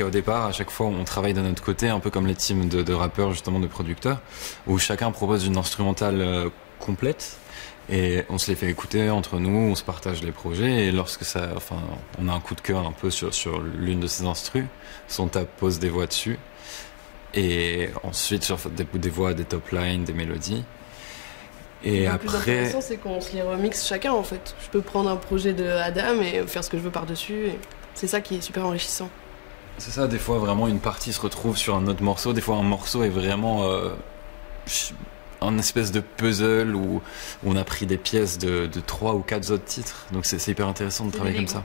Au départ, à chaque fois, on travaille de notre côté, un peu comme les teams de rappeurs, justement, de producteurs, où chacun propose une instrumentale complète et on se les fait écouter entre nous, on se partage les projets et lorsque on a un coup de cœur un peu sur l'une de ces instrus, on pose des voix dessus et ensuite sur des voix, des top lines, des mélodies. Et le plus intéressant, c'est qu'on se les remixe chacun en fait. Je peux prendre un projet de Adam et faire ce que je veux par-dessus. Et c'est ça qui est super enrichissant. C'est ça, des fois vraiment une partie se retrouve sur un autre morceau, des fois un morceau est vraiment un espèce de puzzle où on a pris des pièces de 3 ou 4 autres titres. Donc c'est hyper intéressant de travailler comme ça.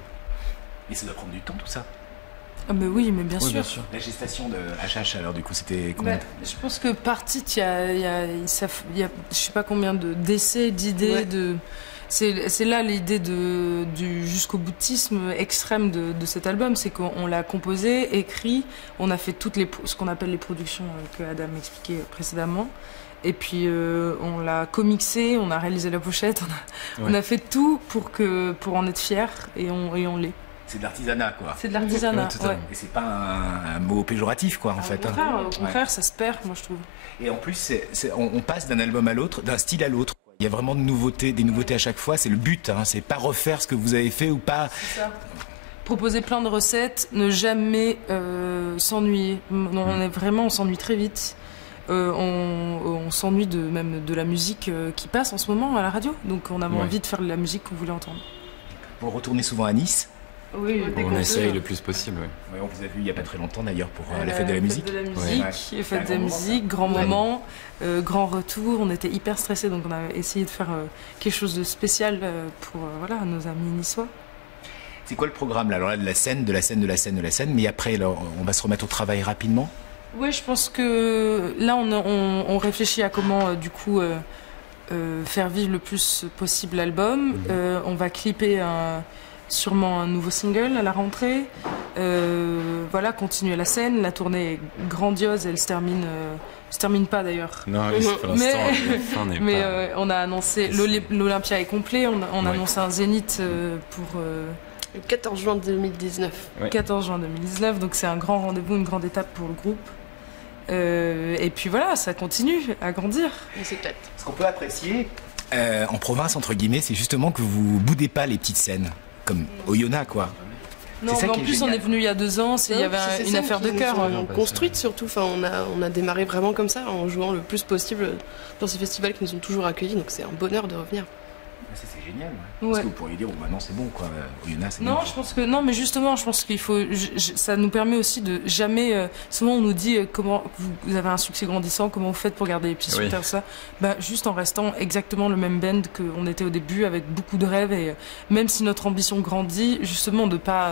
Et ça doit prendre du temps tout ça. Ah mais oui, mais bien sûr. La gestation de HH, alors du coup, c'était combien? Je pense que par titre, il y a je sais pas combien d'essais, d'idées, C'est là l'idée jusqu'au boutisme extrême de cet album, c'est qu'on l'a composé, écrit, on a fait ce qu'on appelle les productions que Adam expliquait précédemment, et puis on l'a comicsé, on a réalisé la pochette, on a fait tout pour en être fier et on l'est. C'est de l'artisanat, quoi. C'est de l'artisanat, ouais. Et c'est pas un mot péjoratif, quoi, en fait. Au contraire, ça se perd, moi, je trouve. Et en plus, on passe d'un album à l'autre, d'un style à l'autre. Il y a vraiment des nouveautés à chachaque fois. C'est le but, hein. C'est pas refaire ce que vous avez fait ou pas. C'est ça. Proposer plein de recettes, ne jamais s'ennuyer. On s'ennuie très vite. On s'ennuie même de la musique qui passe en ce moment à la radio. Donc on avait envie de faire de la musique qu'on voulait entendre. Vous retournez souvent à Nice? Oui, on essaye le plus possible. Oui, on vous a vu il n'y a pas très longtemps d'ailleurs pour la fête de la musique. Fête de la musique, grand moment, grand retour. On était hyper stressés, donc on a essayé de faire quelque chose de spécial pour nos amis niçois. C'est quoi le programme là? Alors là, de la scène, mais après on va se remettre au travail rapidement? Oui, je pense que là on réfléchit à comment du coup faire vivre le plus possible l'album. On va clipper sûrement un nouveau single à la rentrée. Continuer la scène. La tournée est grandiose. Elle se termine pas d'ailleurs. Non, pour l'instant, la fin n'est pas... on a annoncé l'Olympia est complet. On a annoncé un zénith pour le 14 juin 2019. 14 juin 2019. Donc c'est un grand rendez-vous, une grande étape pour le groupe. Et puis voilà, ça continue à grandir. C'est peut-être. Ce qu'on peut apprécier en province, entre guillemets, c'est justement que vous boudez pas les petites scènes. Comme Oyonnax, quoi. Non, mais en plus, on est venu il y a 2 ans, il y avait une affaire de cœur. Construite surtout, on a démarré vraiment comme ça, en jouant le plus possible dans ces festivals qui nous ont toujours accueillis, donc c'est un bonheur de revenir. C'est génial, parce que vous pourriez dire, maintenant c'est bon, quoi. Oyonnax, c'est non, bon. je pense que non, mais justement, je pense qu'il faut. Ça nous permet aussi de jamais. Souvent, on nous dit comment vous avez un succès grandissant, comment vous faites pour garder les pieds sur terre, ça. Juste en restant exactement le même band qu'on était au début, avec beaucoup de rêves et même si notre ambition grandit, justement, de pas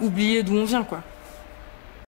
oublier d'où on vient, quoi.